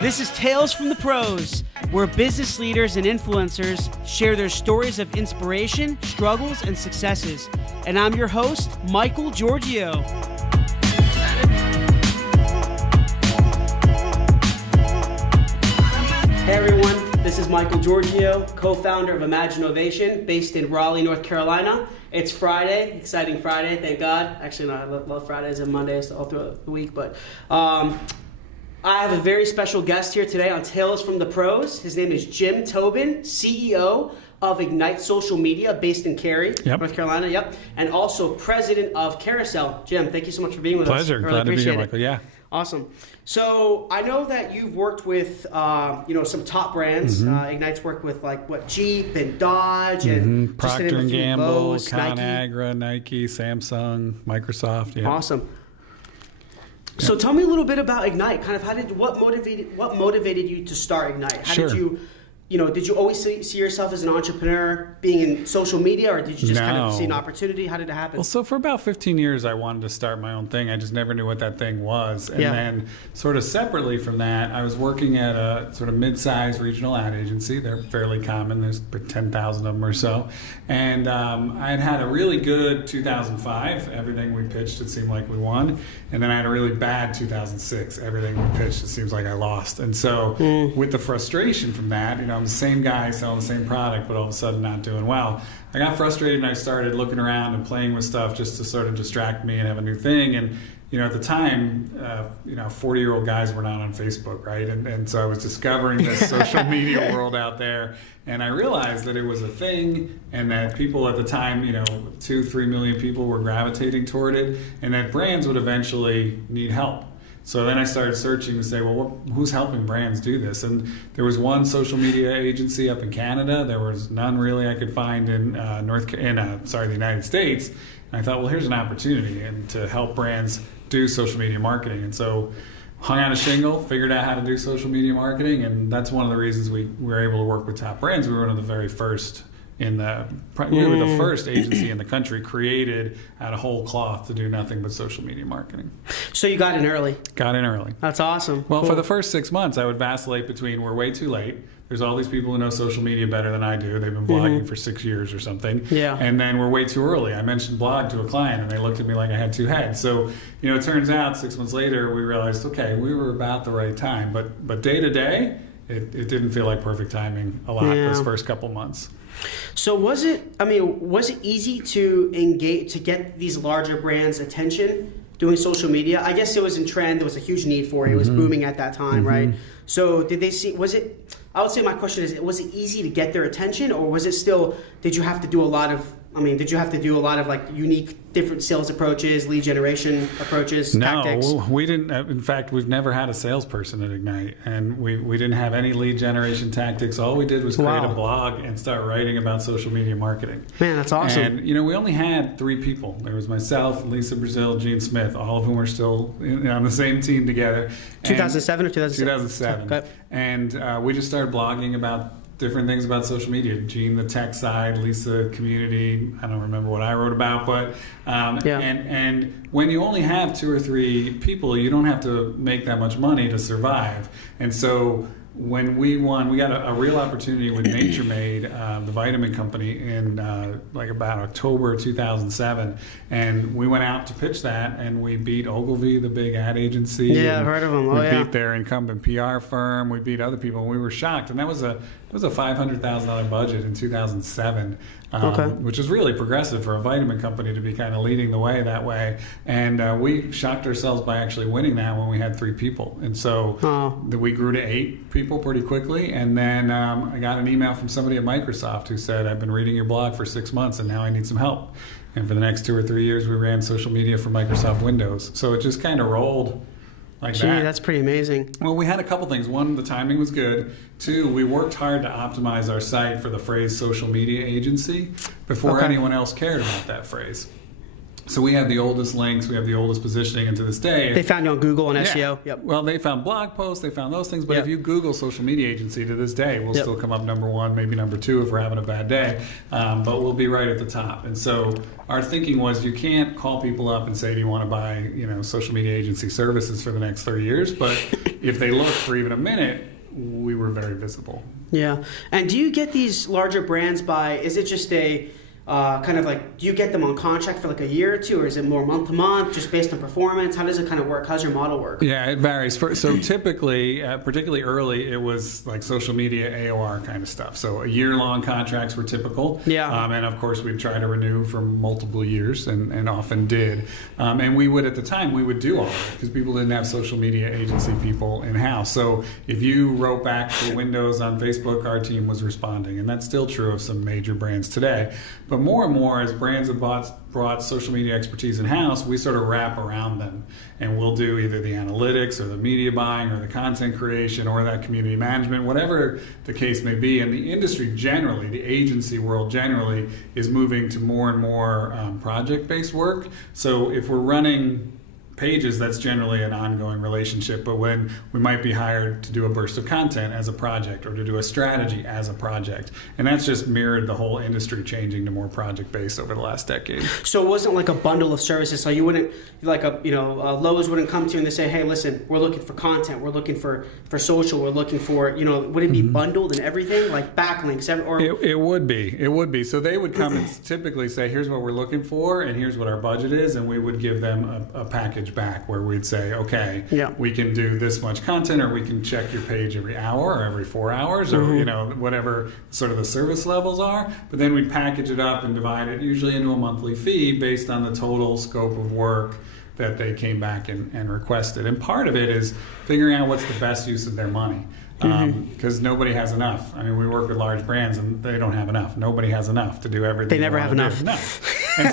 This is Tales from the Pros, where business leaders and influencers share their stories of inspiration, struggles, and successes. And I'm your host, Michael Georgiou. Hey everyone, this is Michael Georgiou, co-founder of Imagine Ovation, based in Raleigh, North Carolina. It's Friday, exciting Friday, thank God. Actually, no, I love Fridays and Mondays all throughout the week, but I have a very special guest here today on Tales from the Pros. His name is Jim Tobin, CEO of Ignite Social Media, based in Cary, North Carolina, and also president of Carousel. Jim, thank you so much for being with us. Pleasure. Glad to be here, Michael. Yeah. Awesome. So I know that you've worked with, some top brands. Ignite's worked with Jeep and Dodge and Procter and Gamble, Lowe's, ConAgra, Nike, Samsung, Microsoft. Yeah. Awesome. So tell me a little bit about Ignite. What motivated you to start Ignite? How did you always see yourself as an entrepreneur being in social media, or did you just kind of see an opportunity? How did it happen? Well, so for about 15 years, I wanted to start my own thing. I just never knew what that thing was. And then sort of separately from that, I was working at a sort of mid-sized regional ad agency. They're fairly common. There's 10,000 of them or so. And I had a really good 2005. Everything we pitched, it seemed like we won. And then I had a really bad 2006. Everything we pitched, it seems like I lost. And so with the frustration from that, I'm the same guy selling the same product, but all of a sudden not doing well. I got frustrated and I started looking around and playing with stuff just to sort of distract me and have a new thing. And, at the time, 40-year-old guys were not on Facebook, right? And so I was discovering this social media world out there. And I realized that it was a thing and that people at the time, 2-3 million people were gravitating toward it, and that brands would eventually need help. So then I started searching to say, well, who's helping brands do this? And there was one social media agency up in Canada. There was none really I could find in the United States. And I thought, well, here's an opportunity and to help brands do social media marketing. And so hung on a shingle, figured out how to do social media marketing, and that's one of the reasons we were able to work with top brands. We were one of the very first we were the first agency in the country created out of whole cloth to do nothing but social media marketing. So you got in early. Got in early. That's awesome. Well, for the first 6 months, I would vacillate between we're way too late. There's all these people who know social media better than I do. They've been blogging for 6 years or something. Yeah. And then we're way too early. I mentioned blog to a client, and they looked at me like I had two heads. So, it turns out 6 months later, we realized, okay, we were about the right time. But day to day, it didn't feel like perfect timing a lot those first couple months. So was it easy to engage, to get these larger brands' attention doing social media? I guess it was in trend. There was a huge need for it. It was booming at that time, right? So did they see, I would say my question is, was it easy to get their attention, or was it still, did you have to do a lot of unique different sales approaches, lead generation approaches, tactics? No, we didn't. In fact, we've never had a salesperson at Ignite, and we didn't have any lead generation tactics. All we did was create a blog and start writing about social media marketing. Man, that's awesome. And, we only had 3 people. There was myself, Lisa Brazil, Gene Smith, all of whom were still on the same team together. 2007 or 2006? 2007. Okay. And we just started blogging about different things about social media. Gene, the tech side, Lisa, community. I don't remember what I wrote about, but and when you only have 2 or 3 people, you don't have to make that much money to survive. And so when we won, we got a real opportunity with Nature Made, the vitamin company, in about October 2007, and we went out to pitch that, and we beat Ogilvy, the big ad agency. Yeah, I've heard of them. We beat their incumbent PR firm. We beat other people, and we were shocked. And that was a $500,000 budget in 2007, which is really progressive for a vitamin company to be kind of leading the way that way. And we shocked ourselves by actually winning that when we had 3 people. And so we grew to 8 people pretty quickly. And then I got an email from somebody at Microsoft who said, I've been reading your blog for 6 months and now I need some help. And for the next 2 or 3 years, we ran social media for Microsoft Windows. So it just kind of rolled like that. That's pretty amazing. Well, we had a couple things. 1, the timing was good. 2, we worked hard to optimize our site for the phrase social media agency before anyone else cared about that phrase. So we have the oldest links, we have the oldest positioning, and to this day... They found you on Google and SEO? Yep. Well, they found blog posts, they found those things, but Yep. if you Google social media agency to this day, we'll Yep. still come up number one, maybe number two if we're having a bad day, but we'll be right at the top. And so our thinking was you can't call people up and say, do you want to buy social media agency services for the next 30 years? But if they look for even a minute, we were very visible. Yeah. And do you get these larger brands is it just a kind of like, do you get them on contract for like a year or two, or is it more month to month, just based on performance? How does it kind of work? How's your model work? Yeah, it varies. So typically, particularly early, it was like social media AOR kind of stuff. So a year-long contracts were typical. Yeah. And of course, we'd try to renew for multiple years, and often did. And we would, at the time, we would do all of it because people didn't have social media agency people in-house. So if you wrote back to Windows on Facebook, our team was responding. And that's still true of some major brands today. But more and more, as brands have brought social media expertise in-house, we sort of wrap around them. And we'll do either the analytics or the media buying or the content creation or that community management, whatever the case may be. And the industry generally, the agency world generally, is moving to more and more project-based work. So if we're running pages, that's generally an ongoing relationship, but when we might be hired to do a burst of content as a project or to do a strategy as a project, and that's just mirrored the whole industry changing to more project-based over the last decade. So it wasn't like a bundle of services, so you wouldn't, like Lowe's wouldn't come to you and they say, hey, listen, we're looking for content, we're looking for social, we're looking for, would it be bundled and everything, like backlinks? It would be. So they would come and typically say, here's what we're looking for, and here's what our budget is, and we would give them a package back where we'd say, okay, we can do this much content, or we can check your page every hour or every 4 hours, or whatever sort of the service levels are. But then we'd package it up and divide it usually into a monthly fee based on the total scope of work that they came back and requested. And part of it is figuring out what's the best use of their money. Because nobody has enough. I mean, we work with large brands and they don't have enough. Nobody has enough to do everything. They never have enough. No. And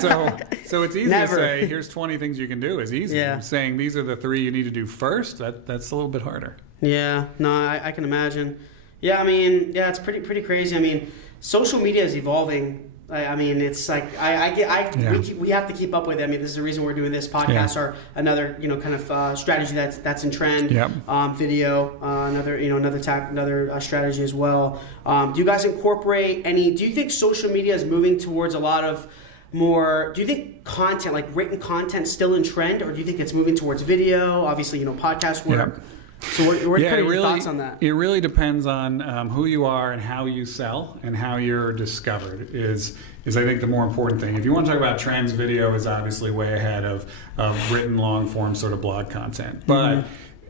so it's easy to say, here's 20 things you can do is easy. Yeah. Saying these are the 3 you need to do first, that's a little bit harder. Yeah, no, I can imagine. Yeah, I mean, it's pretty crazy. I mean, social media is evolving. I mean, it's like we have to keep up with it. I mean, this is the reason we're doing this podcast, or another kind of strategy that's in trend. Yep. Video, another strategy as well. Do you guys incorporate any? Do you think social media is moving towards a lot of more? Do you think content, like written content, still in trend, or do you think it's moving towards video? Obviously, podcast work. Yep. So what are your thoughts on that? It really depends on who you are and how you sell and how you're discovered is I think the more important thing. If you want to talk about trends, video is obviously way ahead of written long form sort of blog content. But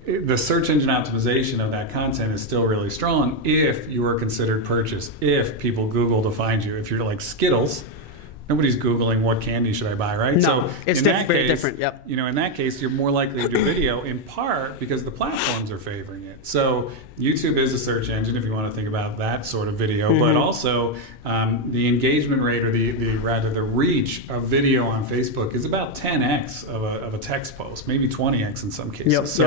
the search engine optimization of that content is still really strong if you are considered purchase, if people Google to find you. If you're like Skittles, nobody's Googling what candy should I buy, right? No, so it's very different. Yep. In that case, you're more likely to do video in part because the platforms are favoring it. So YouTube is a search engine if you want to think about that sort of video, but also the engagement rate or the reach of video on Facebook is about 10x of a text post, maybe 20x in some cases.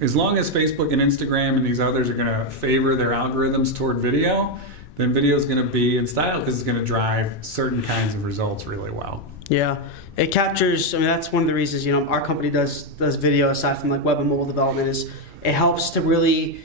As long as Facebook and Instagram and these others are going to favor their algorithms toward video, then video is going to be in style because it's going to drive certain kinds of results really well. Yeah, it captures. I mean, that's one of the reasons our company does video aside from like web and mobile development is it helps to really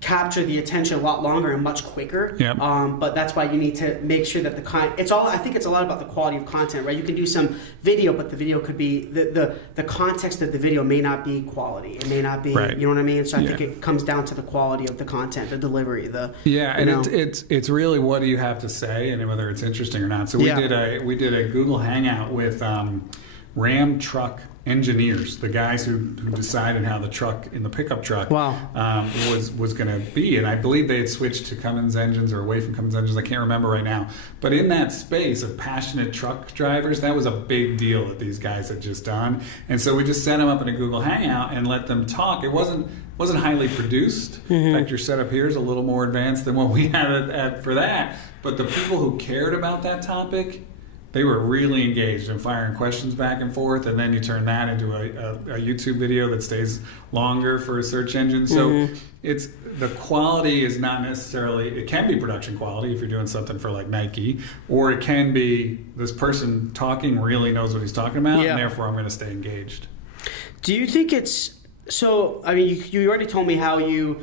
capture the attention a lot longer and much quicker. Yep. But that's why you need to make sure that I think it's a lot about the quality of content, right? You can do some video, but the video could be the context of the video may not be quality. It may not be, right. You know what I mean? So I think it comes down to the quality of the content, the delivery, it's really what do you have to say and whether it's interesting or not. So we did a Google Hangout with Ram truck engineers, the guys who decided how the truck in the pickup truck was going to be, and I believe they had switched to Cummins engines or away from Cummins engines. I can't remember right now, but in that space of passionate truck drivers, that was a big deal that these guys had just done, and so we just set them up in a Google Hangout and let them talk. It wasn't highly produced. In fact, your setup here is a little more advanced than what we had for that. But the people who cared about that topic they were really engaged and firing questions back and forth, and then you turn that into a YouTube video that stays longer for a search engine. So it's the quality is not necessarily, it can be production quality if you're doing something for like Nike, or it can be this person talking really knows what he's talking about, and therefore I'm going to stay engaged. Do you think it's, so, I mean, you already told me how you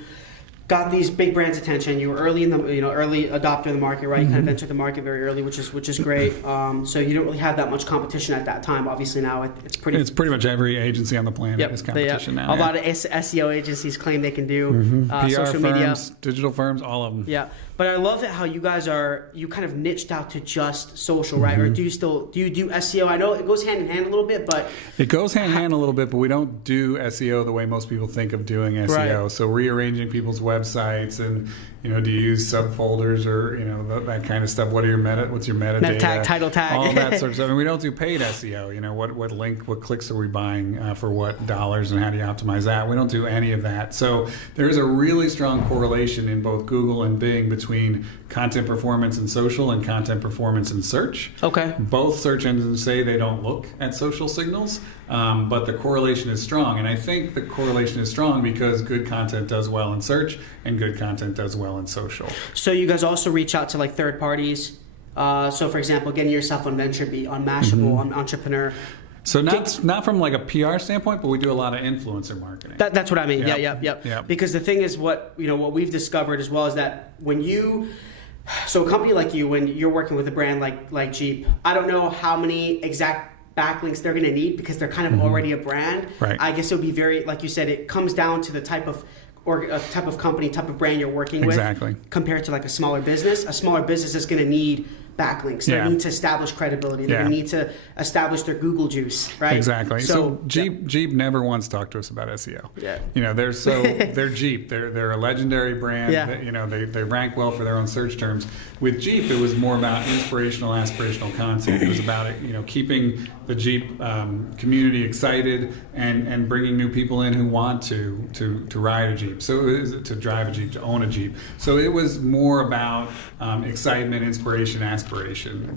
got these big brands' attention. You were early in the, early adopter of the market, right? You kind of entered the market very early, which is great. So you don't really have that much competition at that time. Obviously now it's pretty much every agency on the planet is competition now. A lot of SEO agencies claim they can do PR social firms, media, digital firms, all of them. Yeah, but I love it how you guys you kind of niched out to just social, right? Or do you do SEO? I know it goes hand in hand a little bit, but it goes hand in hand a little bit, but we don't do SEO the way most people think of doing SEO. Right. So rearranging people's websites and do you use subfolders or that kind of stuff? What's your metadata? Meta tag, title tag, all that sort of stuff. And we don't do paid SEO. What clicks are we buying for what dollars, and how do you optimize that? We don't do any of that. So there's a really strong correlation in both Google and Bing between content performance in social and content performance in search. Okay. Both search engines say they don't look at social signals, but the correlation is strong. And I think the correlation is strong because good content does well in search and good content does well in social. So you guys also reach out to like third parties. So for example, getting yourself on VentureBeat, on Mashable, on Entrepreneur. So not from like a PR standpoint, but we do a lot of influencer marketing. That's what I mean. Yep. Yep. Because the thing is, what we've discovered as well is that so a company like you, when you're working with a brand like Jeep, I don't know how many exact backlinks they're going to need because they're kind of already a brand. Right. I guess it would be very, like you said, it comes down to the type of company, type of brand you're working with. Exactly. Compared to like a smaller business. A smaller business is going to need backlinks. They need to establish credibility. They're going to need to establish their Google juice, right? Exactly. So Jeep never once talked to us about SEO. Yeah. They're Jeep. They're a legendary brand. Yeah. They rank well for their own search terms. With Jeep, it was more about inspirational, aspirational content. It was about keeping the Jeep community excited and bringing new people in who want to ride a Jeep. So it was to drive a Jeep, to own a Jeep. So it was more about excitement, inspiration, aspiration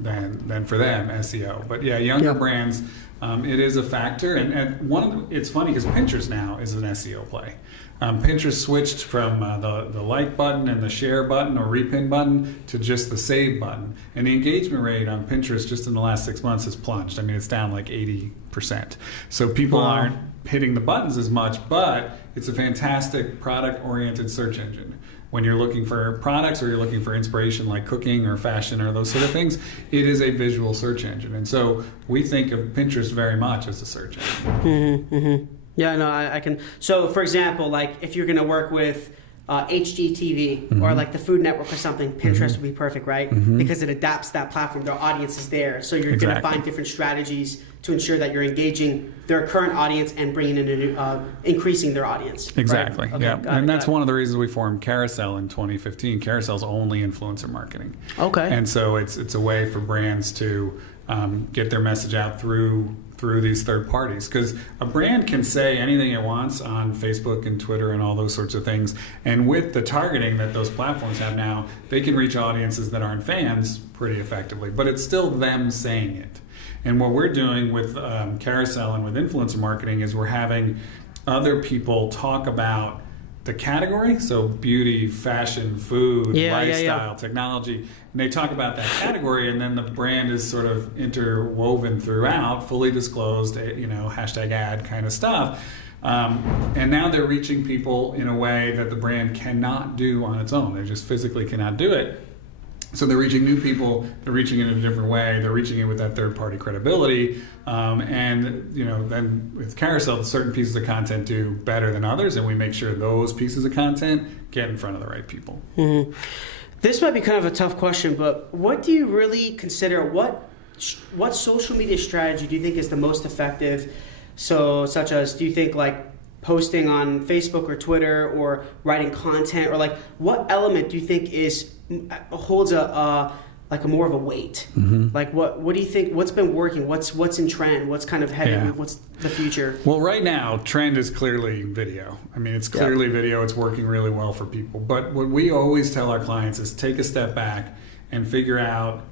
than for them SEO. But younger brands, it is a factor. And it's funny because Pinterest now is an SEO play. Pinterest switched from the like button and the share button or repin button to just the save button. And the engagement rate on Pinterest just in the last 6 months has plunged. I mean, it's down like 80%. So people aren't hitting the buttons as much, but it's a fantastic product-oriented search engine. When you're looking for products or you're looking for inspiration like cooking or fashion or those sort of things, it is a visual search engine. And so we think of Pinterest very much as a search engine. Yeah, no, I can. So, for example, like if you're going to work with HGTV or like the Food Network or something, Pinterest would be perfect, right? Because it adapts to that platform. Their audience is there. So you're going to find different strategies to ensure that you're engaging their current audience and bringing in a new, increasing their audience. Exactly. Right? Okay, yeah. And that's one of the reasons we formed Carousel in 2015. Carousel's only influencer marketing. Okay. And so it's a way for brands to get their message out through these third parties, because a brand can say anything it wants on Facebook and Twitter and all those sorts of things, and with the targeting that those platforms have now, they can reach audiences that aren't fans pretty effectively, but it's still them saying it. And what we're doing with Carousel and with influencer marketing is we're having other people talk about the category, so beauty, fashion, food, lifestyle, technology, and they talk about that category, and then the brand is sort of interwoven throughout, fully disclosed, hashtag ad kind of stuff. And now they're reaching people in a way that the brand cannot do on its own. They just physically cannot do it. So they're reaching new people, they're reaching it in a different way, they're reaching it with that third-party credibility, and then with Carousel, certain pieces of content do better than others, and we make sure those pieces of content get in front of the right people. This might be kind of a tough question, but what do you really consider, what social media strategy do you think is the most effective? So such as, do you think like posting on Facebook or Twitter or writing content, or like what element do you think holds a more of a weight? Like what do you think, what's been working, what's in trend, what's kind of heading, what's the future? Well, right now trend is clearly video. I mean, it's clearly video. It's working really well for people, but what we always tell our clients is take a step back and figure out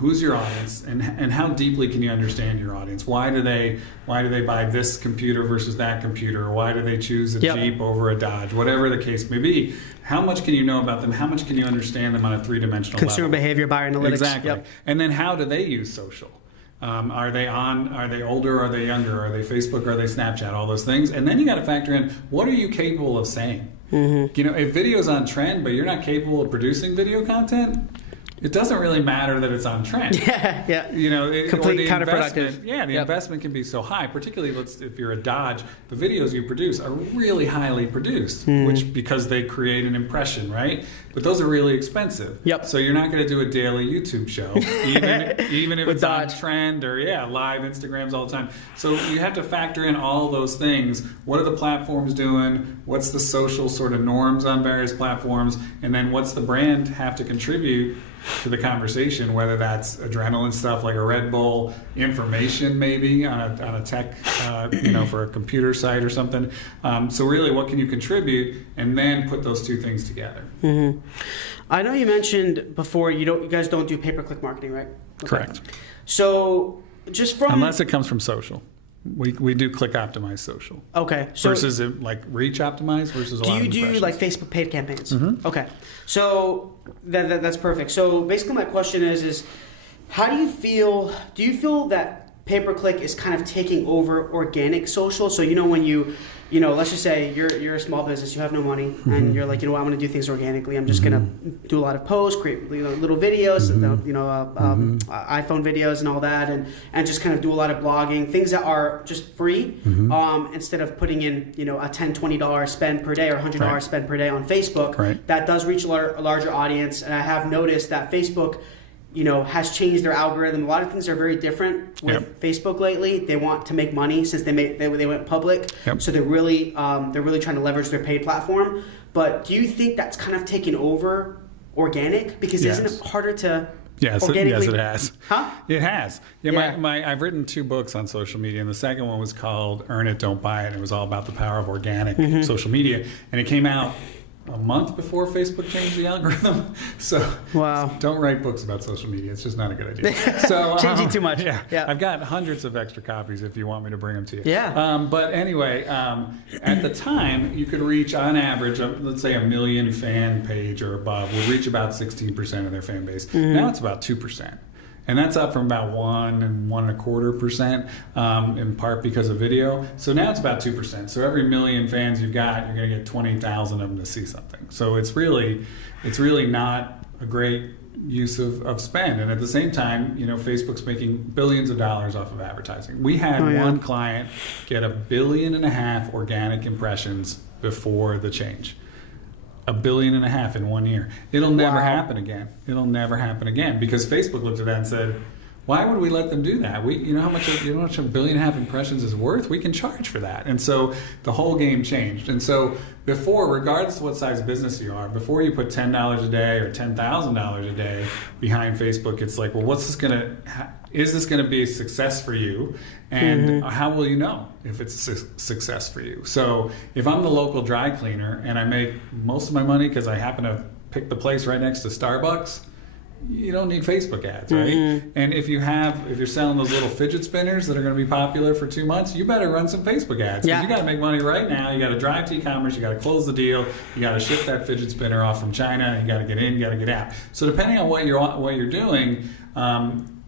who's your audience and how deeply can you understand your audience. Why do they buy this computer versus that computer? Or why do they choose a Jeep over a Dodge? Whatever the case may be. How much can you know about them? How much can you understand them on a three-dimensional level? Consumer behavior, buyer analytics. Exactly. And then how do they use social? Are they older? Are they younger? Are they Facebook? Are they Snapchat? All those things. And then you got to factor in, what are you capable of saying? You know, if video's on trend, but you're not capable of producing video content, it doesn't really matter that it's on trend. Yeah. You know, Completely counterproductive. The investment can be so high, particularly if you're a Dodge. The videos you produce are really highly produced, which because they create an impression, right? But those are really expensive. So you're not going to do a daily YouTube show, even if it's Dodge on trend or live Instagrams all the time. So you have to factor in all those things. What are the platforms doing? What's the social sort of norms on various platforms? And then what's the brand have to contribute to the conversation, whether that's adrenaline stuff like a Red Bull, information maybe on a tech, for a computer site or something. So really, what can you contribute, and then put those two things together. I know you mentioned before you guys don't do pay-per-click marketing, right? Okay. Correct. So just from unless it comes from social. We do click optimized social. Okay. So versus like reach optimized versus a lot of impressions. Do you do like Facebook paid campaigns? Okay. So that's perfect. So basically my question is how do you feel that pay-per-click is kind of taking over organic social? So when let's just say you're a small business, you have no money, and you're like, I'm going to do things organically. I'm just going to do a lot of posts, create little videos, iPhone videos and all that, and just kind of do a lot of blogging, things that are just free, instead of putting in a $10, $20 spend per day or $100 spend per day on Facebook. Right. That does reach a larger audience, and I have noticed that Facebook has changed their algorithm. A lot of things are very different with Facebook lately. They want to make money since they went public. So they're really trying to leverage their paid platform. But do you think that's kind of taken over organic? Because isn't it harder to organically? Yes, it has. Huh? It has. I've written 2 books on social media, and the second one was called Earn It, Don't Buy It. And it was all about the power of organic social media. And it came out a month before Facebook changed the algorithm. So don't write books about social media. It's just not a good idea. So changing too much. I've got hundreds of extra copies if you want me to bring them to you. But anyway, at the time, you could reach on average, let's say 1 million fan page or above would reach about 16% of their fan base. Now it's about 2%. And that's up from about 1 and 1.25%, in part because of video. So now it's about 2%. So every 1 million fans you've got, you're going to get 20,000 of them to see something. So it's really not a great use of spend. And at the same time, Facebook's making billions of dollars off of advertising. We had one client get 1.5 billion organic impressions before the change. 1.5 billion in 1 year. It'll never happen again. It'll never happen again because Facebook looked at that and said, why would we let them do that? You know how much 1.5 billion impressions is worth? We can charge for that. And so the whole game changed. And so before, regardless of what size business you are, before you put $10 a day or $10,000 a day behind Facebook, it's like, well, is this going to be a success for you? And how will you know if it's a success for you? So if I'm the local dry cleaner and I make most of my money because I happen to pick the place right next to Starbucks, you don't need Facebook ads, right? And if you're selling those little fidget spinners that are going to be popular for 2 months, you better run some Facebook ads. Because you got to make money right now. You got to drive to e-commerce. You got to close the deal. You got to ship that fidget spinner off from China. You got to get in. You got to get out. So depending on what you're doing,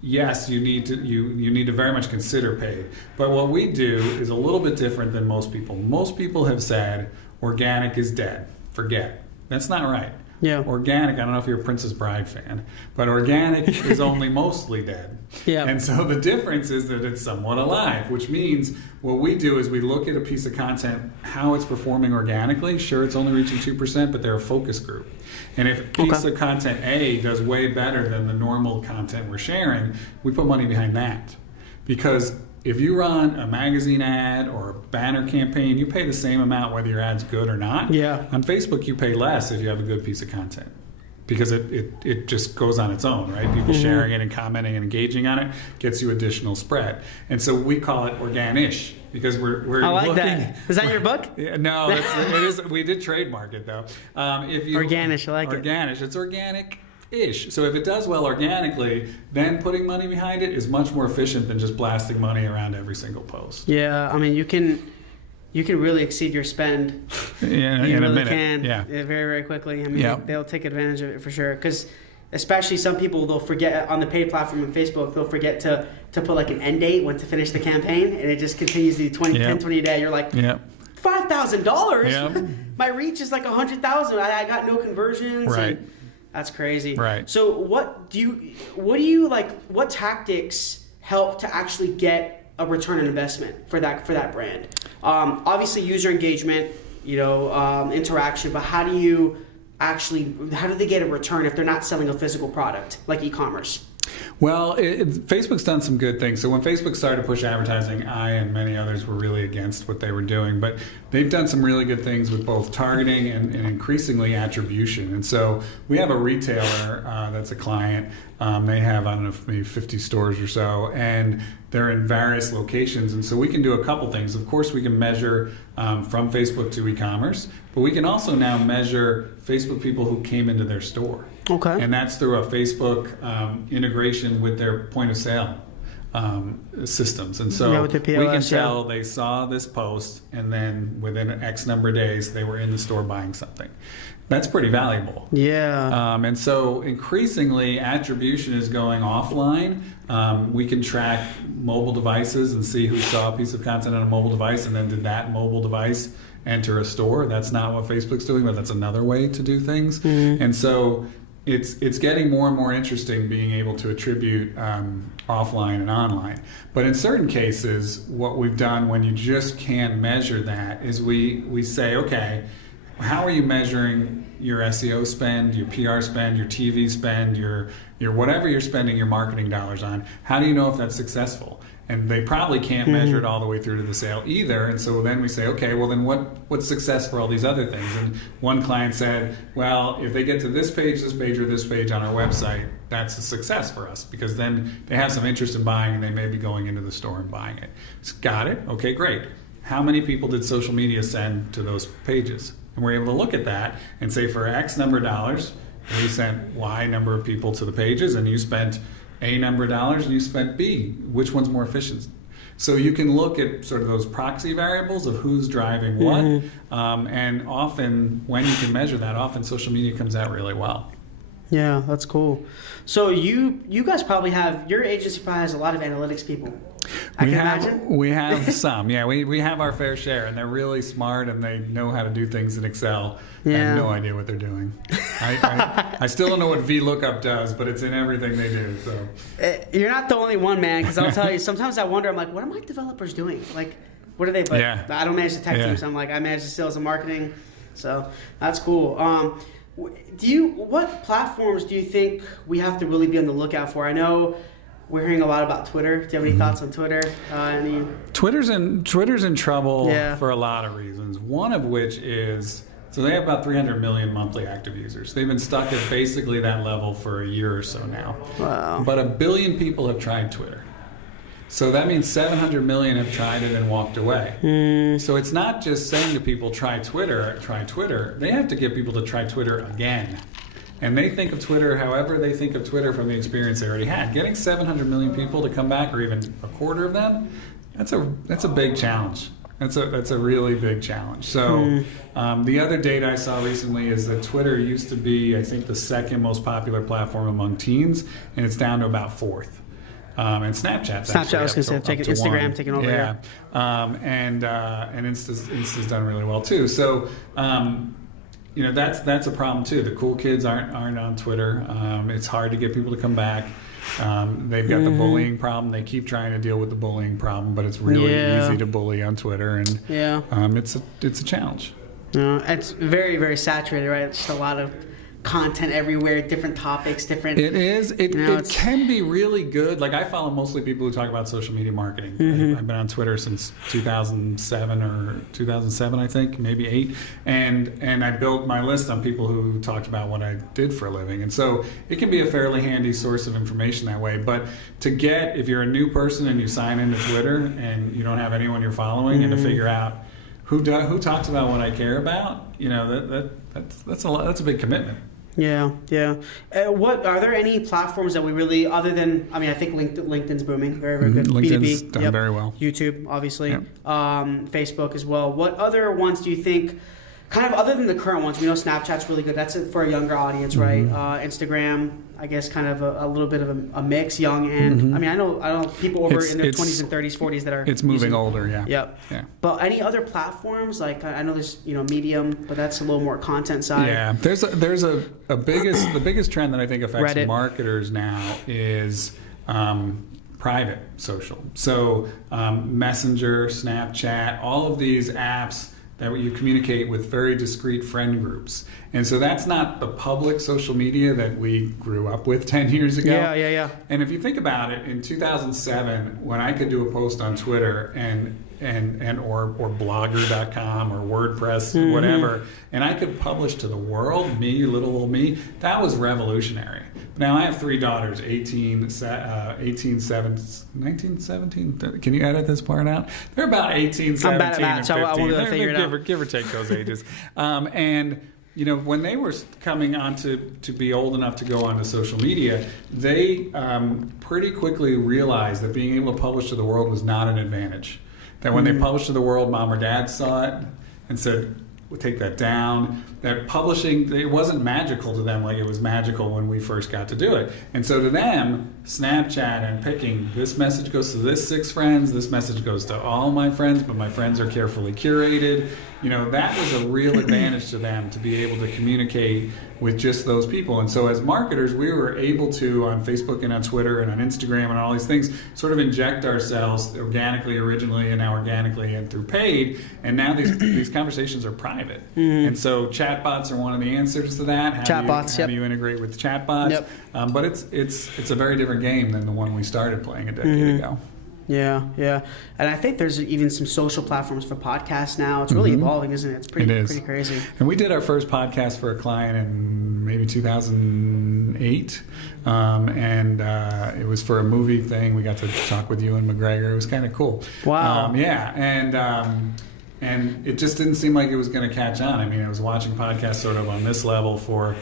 yes, you need to very much consider paid. But what we do is a little bit different than most people. Most people have said organic is dead. Forget. That's not right. Organic, I don't know if you're a Princess Bride fan, but organic is only mostly dead. And so the difference is that it's somewhat alive, which means what we do is we look at a piece of content, how it's performing organically. Sure, it's only reaching 2%, but they're a focus group. And if a piece of content A does way better than the normal content we're sharing, we put money behind that. Because if you run a magazine ad or a banner campaign, you pay the same amount whether your ad's good or not. On Facebook, you pay less if you have a good piece of content because it just goes on its own, right? People sharing it and commenting and engaging on it gets you additional spread. And so we call it organish because we're I like looking, that. Is that your book? No, it is. We did trademark it though. Organish, I like it. Organish. It's organic ish. So if it does well organically, then putting money behind it is much more efficient than just blasting money around every single post. Yeah, I mean, you can really exceed your spend. Yeah, you in really a minute. can. Yeah. Very, very quickly. I mean, they'll take advantage of it for sure. Because especially some people, they'll forget on the paid platform on Facebook, they'll forget to put like an end date when to finish the campaign, and it just continues to do 20 a day. You're like, $5,000. Yep. My reach is like 100,000. I got no conversions. Right. And that's crazy. Right. So what tactics help to actually get a return on investment for that brand? Obviously user engagement, interaction, but how do they get a return if they're not selling a physical product like e-commerce? Well, Facebook's done some good things. So when Facebook started to push advertising, I and many others were really against what they were doing. But they've done some really good things with both targeting and increasingly attribution. And so we have a retailer that's a client. They have, I don't know, maybe 50 stores or so, and they're in various locations. And so we can do a couple things. Of course, we can measure from Facebook to e-commerce, but we can also now measure Facebook people who came into their store. Okay. And that's through a Facebook integration with their point of sale systems. And so with the POS, we can tell they saw this post and then within X number of days they were in the store buying something. That's pretty valuable. Yeah. And so increasingly attribution is going offline. We can track mobile devices and see who saw a piece of content on a mobile device and then did that mobile device enter a store. That's not what Facebook's doing, but that's another way to do things. Mm-hmm. And so it's getting more and more interesting being able to attribute offline and online. But in certain cases, what we've done when you just can't measure that is we say, okay, how are you measuring your SEO spend, your PR spend, your TV spend, your whatever you're spending your marketing dollars on? How do you know if that's successful? And they probably can't measure it all the way through to the sale either. And so then we say, okay, well then what's success for all these other things? And one client said, well, if they get to this page, or this page on our website, that's a success for us because then they have some interest in buying and they may be going into the store and buying it. Got it? Okay, great. How many people did social media send to those pages? And we're able to look at that and say for X number of dollars, we sent Y number of people to the pages and you spent A number of dollars and you spent B. Which one's more efficient? So you can look at sort of those proxy variables of who's driving what. Mm-hmm. And often when you can measure that, often social media comes out really well. Yeah, that's cool. So you guys probably have, your agency probably has a lot of analytics people. I can imagine. We have some, yeah. We have our fair share, and they're really smart, and they know how to do things in Excel. Yeah. I have no idea what they're doing. I still don't know what VLOOKUP does, but it's in everything they do. So you're not the only one, man, because I'll tell you, sometimes I wonder, I'm like, what are my developers doing? Like, what are they? But yeah. I don't manage the tech team, so I'm like, I manage the sales and marketing. So that's cool. What platforms do you think we have to really be on the lookout for? I know we're hearing a lot about Twitter. Do you have any thoughts on Twitter? Twitter's in trouble for a lot of reasons. One of which is, so they have about 300 million monthly active users. They've been stuck at basically that level for a year or so now. Wow. But 1 billion people have tried Twitter. So that means 700 million have tried it and walked away. So it's not just saying to people, try Twitter. They have to get people to try Twitter again. And they think of Twitter however they think of Twitter from the experience they already had. Getting 700 million people to come back, or even a quarter of them, that's a big challenge. That's a really big challenge. So the other data I saw recently is that Twitter used to be, I think, the second most popular platform among teens, and it's down to about fourth. And Snapchat, I was going to say, Instagram taking over. Yeah, and Insta's done really well too. So that's a problem too. The cool kids aren't on Twitter. It's hard to get people to come back. They've got the bullying problem. They keep trying to deal with the bullying problem, but it's really easy to bully on Twitter, and it's a challenge. It's very, very saturated, right? It's just a lot of content everywhere, different topics, different. It is. It can be really good. Like, I follow mostly people who talk about social media marketing. I've been on Twitter since 2007, I think, maybe 8, and I built my list on people who talked about what I did for a living. And so it can be a fairly handy source of information that way. But if you're a new person and you sign into Twitter and you don't have anyone you're following, and to figure out who talks about what I care about, that's a big commitment. Yeah. What are there any platforms that we really, other than, I mean, I think LinkedIn's booming, very, very good. LinkedIn's B2B, done very well. YouTube, obviously, Yep. Facebook as well. What other ones do you think, kind of other than the current ones? We know Snapchat's really good. That's for a younger audience, right? Instagram, I guess, kind of a little bit of a mix, young and I mean, I know people over in their 20s and 30s, 40s that are. It's moving older, yeah. Yep. Yeah. But any other platforms? Like I know there's Medium, but that's a little more content side. Yeah. There's the biggest trend that I think affects Reddit. marketers now is private social. So Messenger, Snapchat, all of these apps that you communicate with very discrete friend groups. And so that's not the public social media that we grew up with 10 years ago. Yeah. And if you think about it, in 2007, when I could do a post on Twitter or blogger.com or WordPress, whatever, and I could publish to the world, me, little old me, that was revolutionary. Now I have 3 daughters, 18, 17. Can you edit this part out? They're about 18, 17, I'm bad at math, and so 15. I won't be able to figure it out. Give or take those ages. And when they were coming on to be old enough to go onto social media, they pretty quickly realized that being able to publish to the world was not an advantage. That when they published to the world, mom or dad saw it and said, we'll take that down. That publishing, it wasn't magical to them like it was magical when we first got to do it. And so to them, Snapchat and picking, this message goes to this 6 friends, this message goes to all my friends, but my friends are carefully curated. That was a real advantage to them to be able to communicate with just those people. And so as marketers, we were able to, on Facebook and on Twitter and on Instagram and all these things, sort of inject ourselves organically originally and now organically and through paid. And now these conversations are private. And so chatbots are one of the answers to that. How do you integrate with chatbots? Yep. But it's a very different game than the one we started playing a decade ago. Yeah. And I think there's even some social platforms for podcasts now. It's really evolving, isn't it? It's pretty crazy. And we did our first podcast for a client in maybe 2008. And it was for a movie thing. We got to talk with Ewan McGregor. It was kind of cool. Wow. And it just didn't seem like it was going to catch on. I mean, I was watching podcasts sort of on this level for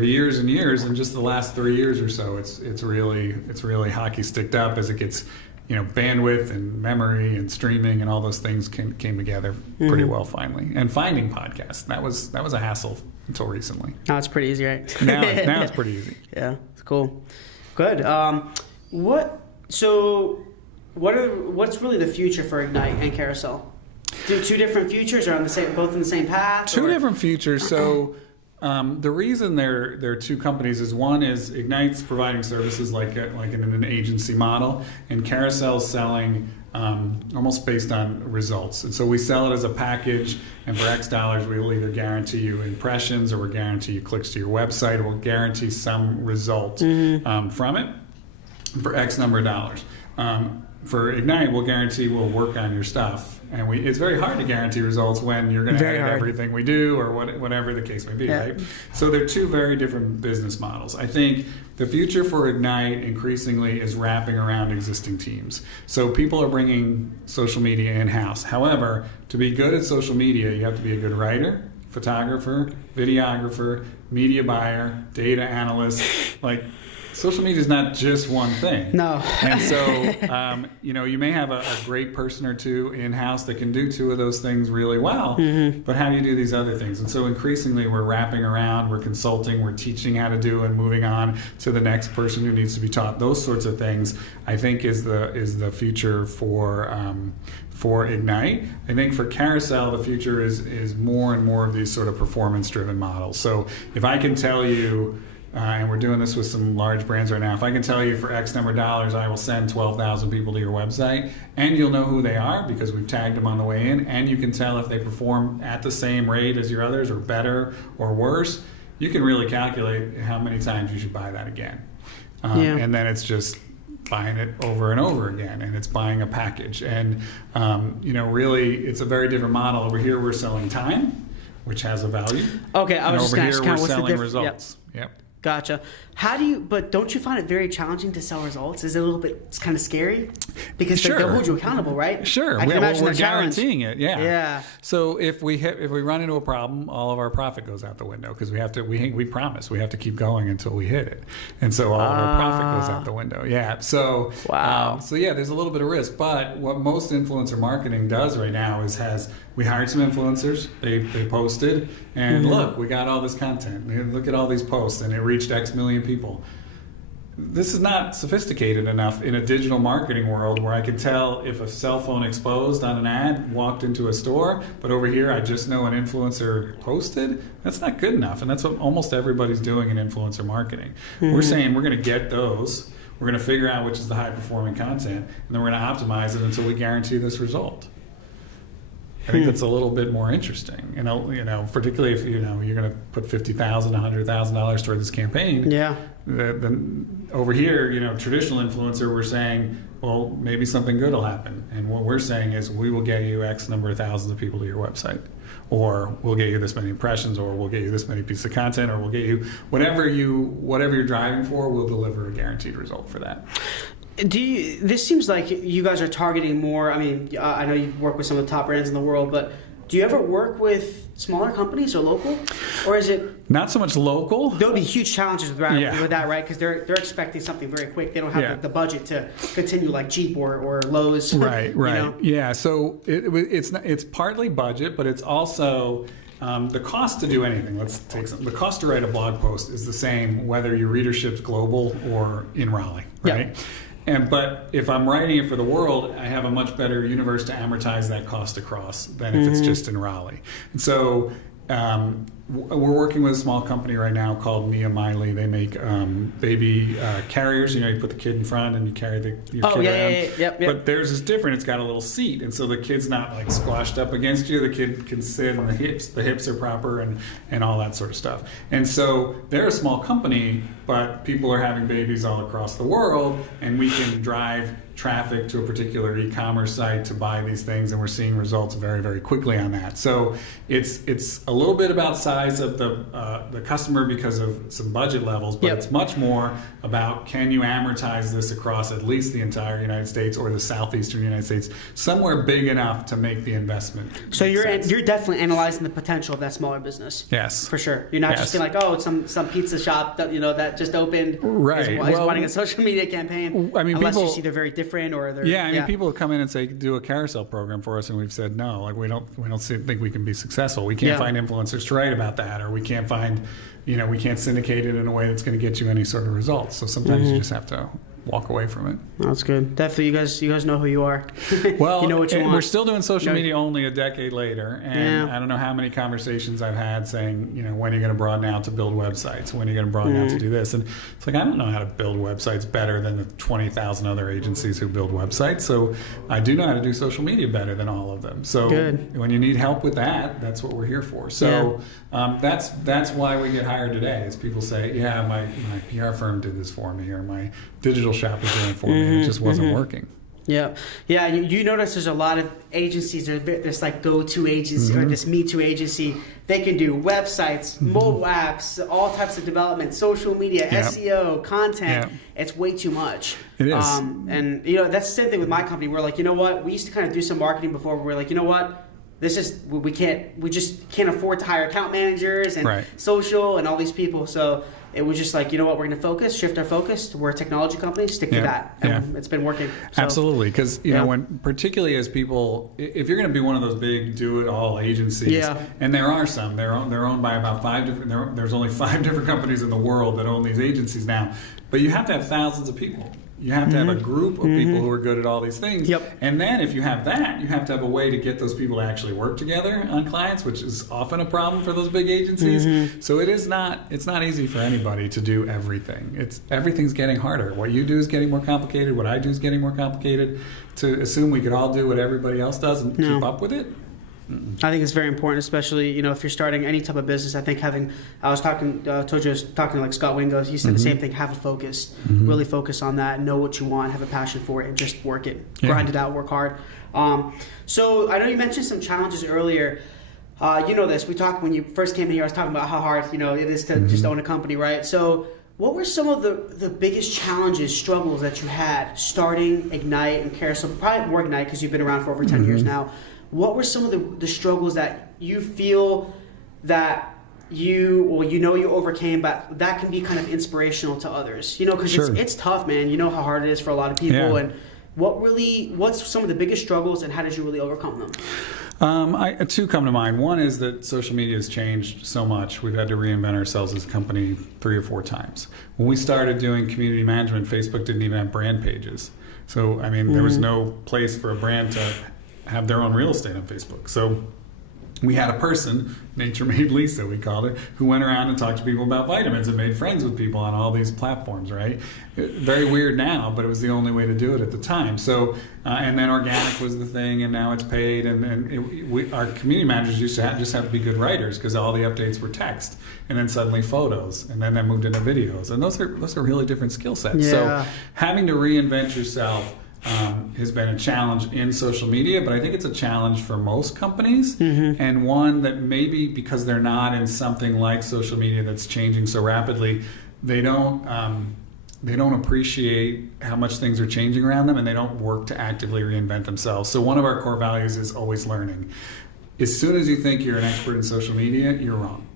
years and years, and just the last 3 years or so, it's really hockey sticked up as it gets, bandwidth and memory and streaming and all those things came together pretty well finally. And finding podcasts, that was a hassle until recently. Now it's pretty easy, right? Now it's pretty easy. Yeah, it's cool. Good. What's really the future for Ignite and Carousel? Do 2 different futures or both in the same path? 2 different futures. So the reason they're 2 companies is one is Ignite's providing services like in an agency model, and Carousel's selling almost based on results. And so we sell it as a package, and for X dollars we will either guarantee you impressions, or we'll guarantee you clicks to your website, or we'll guarantee some result from it for X number of dollars. For Ignite, we'll guarantee we'll work on your stuff. And it's very hard to guarantee results when you're going to edit everything we do, or whatever the case may be, right? So they're 2 very different business models. I think the future for Ignite increasingly is wrapping around existing teams. So people are bringing social media in-house. However, to be good at social media, you have to be a good writer, photographer, videographer, media buyer, data analyst. Social media is not just one thing. No. And so, you may have a great person or 2 in-house that can do 2 of those things really well, but how do you do these other things? And so increasingly we're wrapping around, we're consulting, we're teaching how to do and moving on to the next person who needs to be taught. Those sorts of things, I think, is the future for Ignite. I think for Carousel, the future is more and more of these sort of performance-driven models. So if I can tell you, and we're doing this with some large brands right now, if I can tell you for X number of dollars, I will send 12,000 people to your website, and you'll know who they are because we've tagged them on the way in, and you can tell if they perform at the same rate as your others, or better, or worse, you can really calculate how many times you should buy that again. And then it's just buying it over and over again, and it's buying a package. And, really, it's a very different model. Over here, we're selling time, which has a value. Okay, I was just going to ask, over here, we're what's the selling difference? results. Yep. Gotcha. But don't you find it very challenging to sell results? Is it a little bit, it's kind of scary? Because they'll hold you accountable, right? Sure. I can imagine we're the challenge. guaranteeing it. Yeah. Yeah. So if we run into a problem, all of our profit goes out the window because we promise we have to keep going until we hit it, and so all of our profit goes out the window. Yeah. So wow. There's a little bit of risk, but what most influencer marketing does right now is we hired some influencers. They posted, and look, we got all this content. And look at all these posts, and it reached X million people. This is not sophisticated enough in a digital marketing world where I can tell if a cell phone exposed on an ad walked into a store, but over here I just know an influencer posted. That's not good enough, and that's what almost everybody's doing in influencer marketing. We're saying we're going to get those. We're going to figure out which is the high-performing content, and then we're going to optimize it until we guarantee this result. I think that's a little bit more interesting, particularly if you're going to put $50,000, $100,000 toward this campaign. Yeah. Then over here, traditional influencer, we're saying, well, maybe something good will happen, and what we're saying is we will get you X number of thousands of people to your website, or we'll get you this many impressions, or we'll get you this many pieces of content, or we'll get you whatever you're driving for. We'll deliver a guaranteed result for that. This seems like you guys are targeting more, I know you work with some of the top brands in the world, but do you ever work with smaller companies or local? Or is it... Not so much local. There would be huge challenges with that, right? Because they're expecting something very quick. They don't have the budget to continue like Jeep or Lowe's. Right. Yeah, so it's partly budget, but it's also... the cost to do anything, the cost to write a blog post is the same whether your readership's global or in Raleigh, right? Yeah. But if I'm writing it for the world, I have a much better universe to amortize that cost across than if it's just in Raleigh. And so we're working with a small company right now called Mia Miley. They make baby carriers. You put the kid in front and you carry your kid around. Yep. But theirs is different. It's got a little seat, and so the kid's not like squashed up against you. The kid can sit on the hips are proper, and all that sort of stuff. And so they're a small company, but people are having babies all across the world, and we can drive traffic to a particular e-commerce site to buy these things, and we're seeing results very, very quickly on that. So it's a little bit about size of the customer because of some budget levels, but it's much more about can you amortize this across at least the entire United States or the southeastern United States, somewhere big enough to make the investment. So you're definitely analyzing the potential of that smaller business. Yes, for sure. You're not just being like, it's some pizza shop that just opened. Right, is running a social media campaign. Unless you see they're very different or they're people come in and say do a carousel program for us, and we've said no, like we don't think we can be successful. We can't find influencers to write about that, or we can't find we can't syndicate it in a way that's going to get you any sort of results. So sometimes you just have to walk away from it. That's good. Definitely, you guys know who you are. Well, you know what you want. We're still doing social media only a decade later, and I don't know how many conversations I've had saying, when are you going to broaden out to build websites? When are you going to broaden out to do this? And it's like, I don't know how to build websites better than the 20,000 other agencies who build websites. So I do know how to do social media better than all of them. So when you need help with that, that's what we're here for. So that's why we get hired today. Is people say, my PR firm did this for me, or my digital shop is doing it for me, and it just wasn't working. Yeah. You notice there's a lot of agencies. There's like go-to agency or this Me Too agency. They can do websites, mobile apps, all types of development, social media, SEO, content. It's way too much. It is. And that's the same thing with my company. We're like, we used to kind of do some marketing before. But we're like, we just can't afford to hire account managers and social and all these people. So it was just like, we're going to shift our focus. We're a technology company, stick to that. And it's been working. So, absolutely. Because, when particularly as people, if you're going to be one of those big do-it-all agencies, and there are some, they're owned by about 5 different, there's only 5 different companies in the world that own these agencies now. But you have to have thousands of people. You have to have a group of people who are good at all these things. And then if you have that, you have to have a way to get those people to actually work together on clients, which is often a problem for those big agencies. So it's not easy for anybody to do everything. Everything's getting harder. What you do is getting more complicated. What I do is getting more complicated. To assume we could all do what everybody else does and keep up with it. I think it's very important, especially if you're starting any type of business. I think talking to like Scott Wingo, he said the same thing. Have a focus, really focus on that, know what you want, have a passion for it, and just work it, grind it out, work hard. So I know you mentioned some challenges earlier. You know this. We talked when you first came in here. I was talking about how hard it is to just own a company, right? So, what were some of the biggest challenges, struggles that you had starting Ignite and Carousel? Probably more Ignite because you've been around for over 10 years now. What were some of the struggles that you feel that you overcame, but that can be kind of inspirational to others? Because it's tough, man. You know how hard it is for a lot of people, and what's some of the biggest struggles, and how did you really overcome them? Two come to mind. One is that social media has changed so much. We've had to reinvent ourselves as a company 3 or 4 times. When we started doing community management, Facebook didn't even have brand pages. So, there was no place for a brand to have their own real estate on Facebook. So we had a person, Nature Made Lisa, we called her, who went around and talked to people about vitamins and made friends with people on all these platforms, right? Very weird now, but it was the only way to do it at the time. So, and then organic was the thing, and now it's paid. And our community managers used to just have to be good writers because all the updates were text, and then suddenly photos, and then that moved into videos. And those are really different skill sets. Yeah. So having to reinvent yourself has been a challenge in social media, but I think it's a challenge for most companies, and one that maybe because they're not in something like social media that's changing so rapidly, they don't appreciate how much things are changing around them, and they don't work to actively reinvent themselves. So one of our core values is always learning. As soon as you think you're an expert in social media, you're wrong,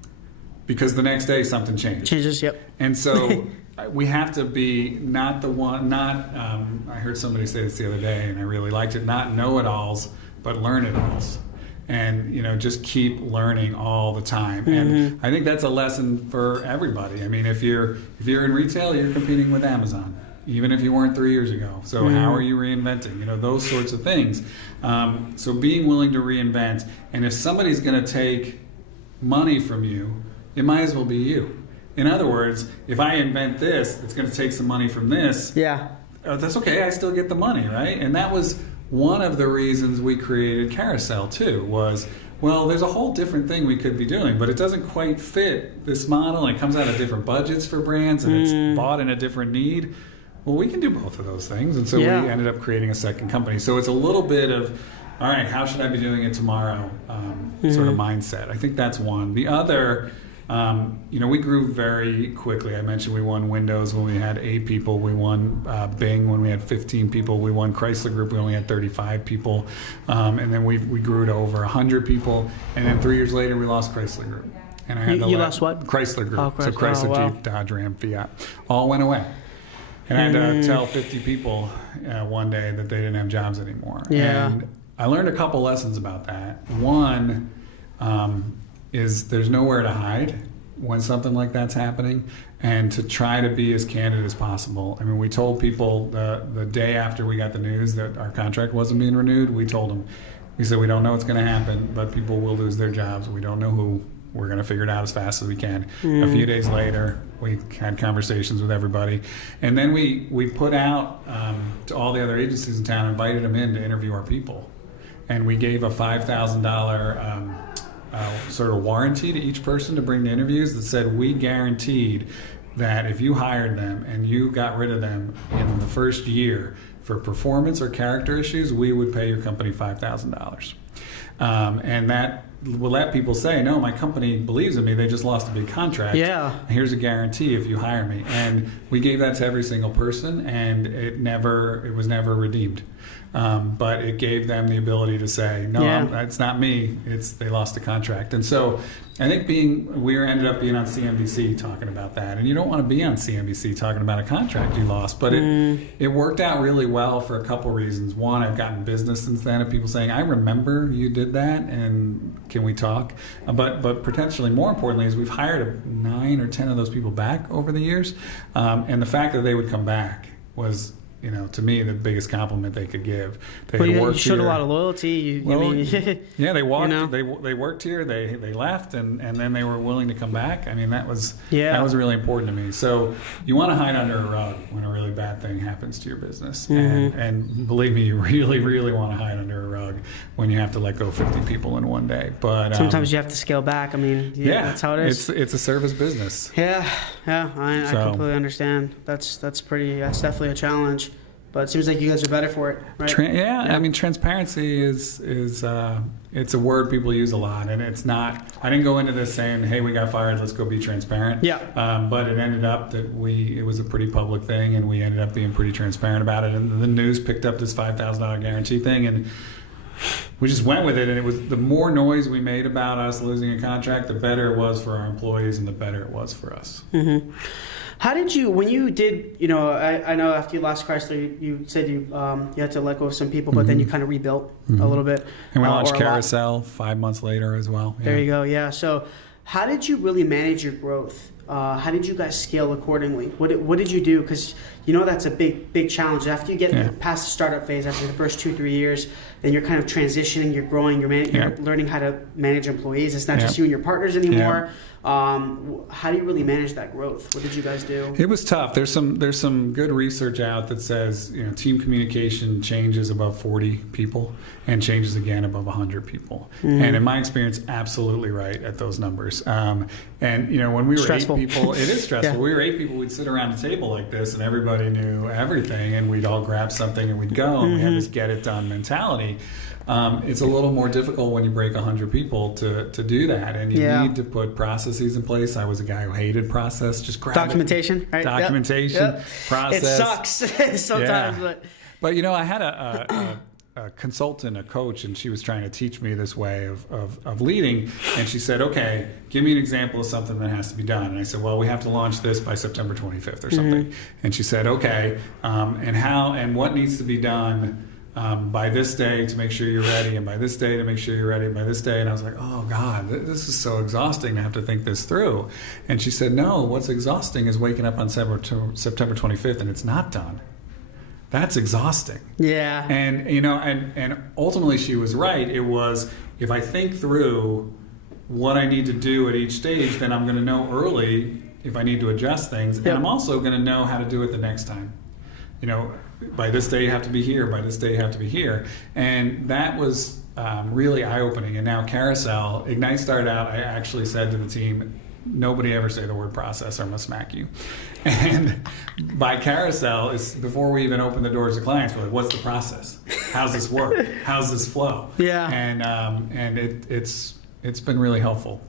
because the next day something changes. Yep. And so we have to be I heard somebody say this the other day, and I really liked it, not know-it-alls, but learn-it-alls. And, just keep learning all the time. And I think that's a lesson for everybody. If you're in retail, you're competing with Amazon, even if you weren't 3 years ago. So how are you reinventing? Those sorts of things. So being willing to reinvent. And if somebody's going to take money from you, it might as well be you. In other words, if I invent this, it's going to take some money from this. Yeah. That's okay. I still get the money, right? And that was one of the reasons we created Carousel too. Was, well, there's a whole different thing we could be doing, but it doesn't quite fit this model, and it comes out of different budgets for brands, and it's bought in a different need. Well, we can do both of those things, and so we ended up creating a second company. So it's a little bit of, all right, how should I be doing it tomorrow? Sort of mindset. I think that's one. The other. We grew very quickly. I mentioned we won Windows when we had 8 people. We won Bing when we had 15 people. We won Chrysler Group. We only had 35 people. And then we grew to over 100 people. And then 3 years later, we lost Chrysler Group. And I had you lost what? Chrysler Group. Oh, so Chrysler, Jeep, Dodge, Ram, Fiat. All went away. And I had to tell 50 people one day that they didn't have jobs anymore. Yeah. And I learned a couple lessons about that. One, is there's nowhere to hide when something like that's happening, and to try to be as candid as possible. We told people the day after we got the news that our contract wasn't being renewed, we told them, we said, we don't know what's going to happen, but people will lose their jobs. We don't know who. We're going to figure it out as fast as we can. A few days later, we had conversations with everybody. And then we put out to all the other agencies in town, invited them in to interview our people. And we gave a $5,000 sort of warranty to each person to bring to interviews that said we guaranteed that if you hired them and you got rid of them in the first year for performance or character issues, we would pay your company $5,000. And that will let people say, no, my company believes in me, they just lost a big contract. Yeah. Here's a guarantee if you hire me. And we gave that to every single person, and it was never redeemed. But it gave them the ability to say, no, it's not me, they lost a contract. And so I think we ended up being on CNBC talking about that. And you don't want to be on CNBC talking about a contract you lost, but it worked out really well for a couple reasons. One, I've gotten business since then of people saying, I remember you did that, and can we talk? But potentially more importantly is we've hired 9 or 10 of those people back over the years. And the fact that they would come back was, to me, the biggest compliment they could give. You showed a lot of loyalty. They walked. They worked here. They left, and then they were willing to come back. That was really important to me. So you want to hide under a rug when a really bad thing happens to your business, and believe me, you really, really want to hide under a rug when you have to let go 50 people in one day. But sometimes you have to scale back. That's how it is. It's a service business. I completely understand. That's definitely a challenge. But it seems like you guys are better for it, right? I mean, transparency is it's a word people use a lot, and it's not. I didn't go into this saying, "Hey, we got fired. Let's go be transparent." Yeah. But it ended up that it was a pretty public thing, and we ended up being pretty transparent about it. And the news picked up this $5,000 guarantee thing, and we just went with it. And it was the more noise we made about us losing a contract, the better it was for our employees, and the better it was for us. Mm-hmm. How did you, when you did, I know after you lost Chrysler, you said you had to let go of some people, but then you kind of rebuilt a little bit. And we launched Carousel 5 months later as well. There you go, yeah. So how did you really manage your growth? How did you guys scale accordingly? What did you do? Because that's a big challenge. After you get past the startup phase, after the first 2-3 years, then you're kind of transitioning, you're growing, you're learning how to manage employees. It's not just you and your partners anymore. How do you really manage that growth? What did you guys do? It was tough. There's some good research out that says team communication changes above 40 people and changes again above 100 people. Mm-hmm. And in my experience, absolutely right at those numbers. And when we were stressful. 8 people, it is stressful. Yeah. We were 8 people. We'd sit around a table like this, and everybody knew everything, and we'd all grab something and we'd go. And we had this get it done mentality. It's a little more difficult when you break 100 people to do that, and you need to put processes in place. I was a guy who hated process. Just grab documentation, it. Right? Documentation, process. It sucks sometimes, but I had a consultant, a coach, and she was trying to teach me this way of leading. And she said, "Okay, give me an example of something that has to be done." And I said, "Well, we have to launch this by September 25th or something." Mm-hmm. And she said, "Okay, and what needs to be done?" By this day to make sure you're ready, and by this day to make sure you're ready, and by this day. And I was like, oh God, this is so exhausting to have to think this through. And she said, no, what's exhausting is waking up on September 25th and it's not done. That's exhausting. Yeah. And, and ultimately she was right. It was, if I think through what I need to do at each stage, then I'm going to know early if I need to adjust things. Yep. And I'm also going to know how to do it the next time. By this day you have to be here, by this day you have to be here. And that was really eye-opening. And now Carousel, Ignite started out, I actually said to the team, nobody ever say the word process or I'm going to smack you. And by Carousel, it's before we even open the doors to clients, we're like, what's the process? How's this work? How's this flow? Yeah. And it's been really helpful.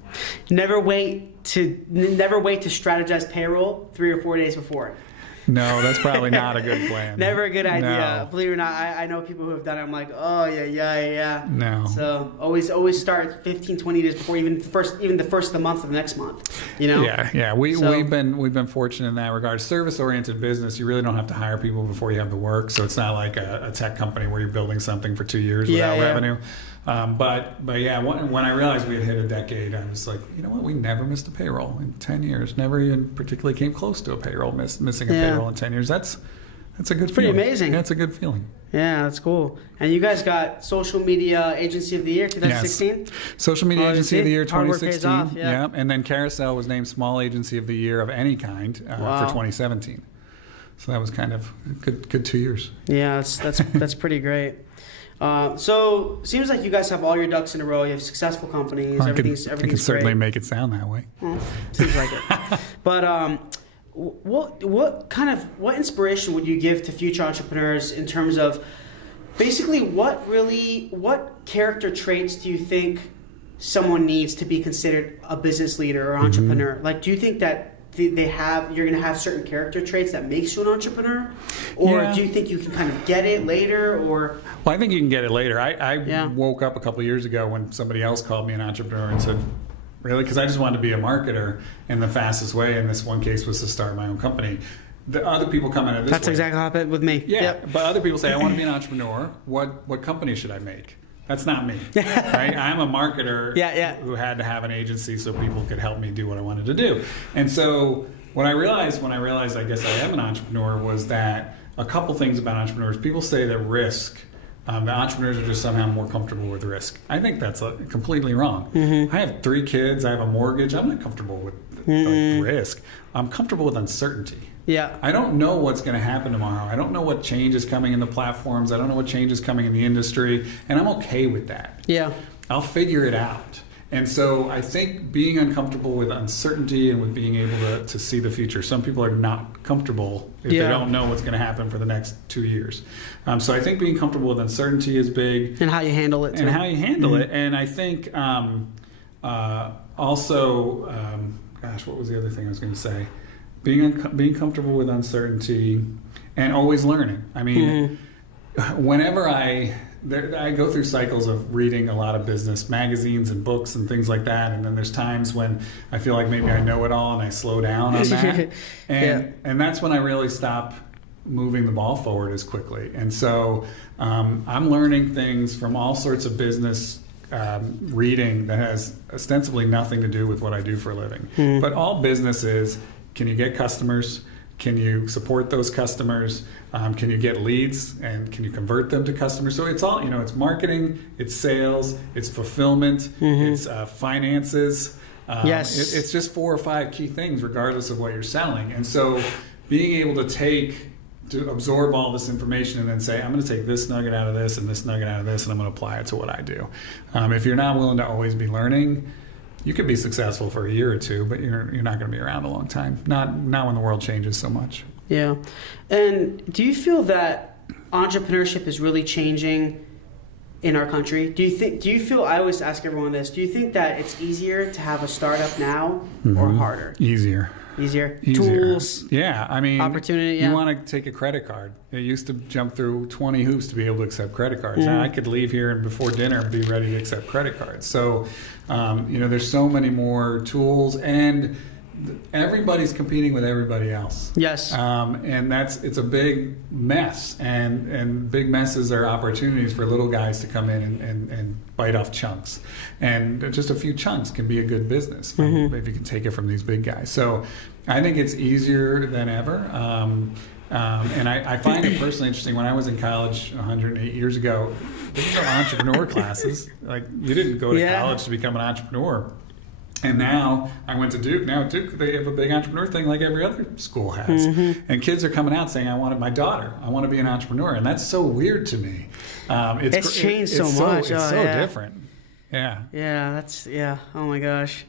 Never wait to strategize payroll 3 or 4 days before. No, that's probably not a good plan. Never a good idea. No. Believe it or not, I know people who have done it. I'm like, oh, yeah. No. So always start 15, 20 days before even the first of the month of the next month. Yeah. We've been fortunate in that regard. Service-oriented business, you really don't have to hire people before you have the work. So it's not like a tech company where you're building something for 2 years without revenue. But yeah, when I realized we had hit a decade, I was like, you know what? We never missed a payroll in 10 years. Never even particularly came close to a payroll, missing a payroll in 10 years. That's a good feeling. Pretty amazing. Yeah, it's a good feeling. Yeah, that's cool. And you guys got Social Media Agency of the Year 2016? Yes. Social Media Agency of the Year 2016. Hard work pays off, And then Carousel was named Small Agency of the Year of any kind for 2017. So that was kind of a good 2 years. Yeah, that's pretty great. So seems like you guys have all your ducks in a row. You have successful companies. Everything's I can certainly make it sound that way. Seems like it. But what inspiration would you give to future entrepreneurs in terms of basically what character traits do you think someone needs to be considered a business leader or entrepreneur? Mm-hmm. Like, do you think that you're going to have certain character traits that makes you an entrepreneur, or do you think you can kind of get it later? Or well, I think you can get it later. I woke up a couple of years ago when somebody else called me an entrepreneur and said, really? Because I just wanted to be a marketer, and the fastest way in this one case was to start my own company. The other people come in at this That's way. Exactly what happened with me. Yeah, but other people say, I want to be an entrepreneur. What company should I make? That's not me. Right? I'm a marketer who had to have an agency so people could help me do what I wanted to do. And so when I realized I guess I am an entrepreneur, was that a couple things about entrepreneurs. People say that risk, the entrepreneurs are just somehow more comfortable with risk. I think that's completely wrong. Mm-hmm. I have 3 kids. I have a mortgage. I'm not comfortable with risk. I'm comfortable with uncertainty. Yeah. I don't know what's going to happen tomorrow. I don't know what change is coming in the platforms. I don't know what change is coming in the industry. And I'm okay with that. Yeah. I'll figure it out. And so I think being uncomfortable with uncertainty and with being able to see the future. Some people are not comfortable if they don't know what's going to happen for the next 2 years. So I think being comfortable with uncertainty is big. And how you handle it. And how you handle it. And I think also, what was the other thing I was going to say? Being comfortable with uncertainty and always learning. I mean, whenever I go through cycles of reading a lot of business magazines and books and things like that, and then there's times when I feel like maybe I know it all and I slow down on that, and that's when I really stop moving the ball forward as quickly. And so I'm learning things from all sorts of business reading that has ostensibly nothing to do with what I do for a living. But all business is, can you get customers? Can you support those customers? Can you get leads, and can you convert them to customers? So it's all, it's marketing, it's sales, it's fulfillment, it's finances. It's just 4 or 5 key things regardless of what you're selling. And so being able to absorb all this information and then say, I'm going to take this nugget out of this and this nugget out of this, and I'm going to apply it to what I do. If you're not willing to always be learning, you could be successful for a year or two, but you're not going to be around a long time. Not when the world changes so much. Yeah. And do you feel that entrepreneurship is really changing in our country? Do you feel, I always ask everyone this, do you think that it's easier to have a startup now or harder? Easier. Tools. Yeah, I mean, opportunity. You want to take a credit card. It used to jump through 20 hoops to be able to accept credit cards. Now I could leave here and before dinner be ready to accept credit cards. So, there's so many more tools, and everybody's competing with everybody else. Yes. And it's a big mess, and big messes are opportunities for little guys to come in and bite off chunks. And just a few chunks can be a good business if you can take it from these big guys. So I think it's easier than ever. And I find it personally interesting. When I was in college 108 years ago, there were no entrepreneur classes. Like, you didn't go to college to become an entrepreneur. And now I went to Duke. Now at Duke, they have a big entrepreneur thing like every other school has. And kids are coming out saying, I want to be an entrepreneur. And that's so weird to me. It's changed so much. It's so different. Yeah. Yeah, oh my gosh.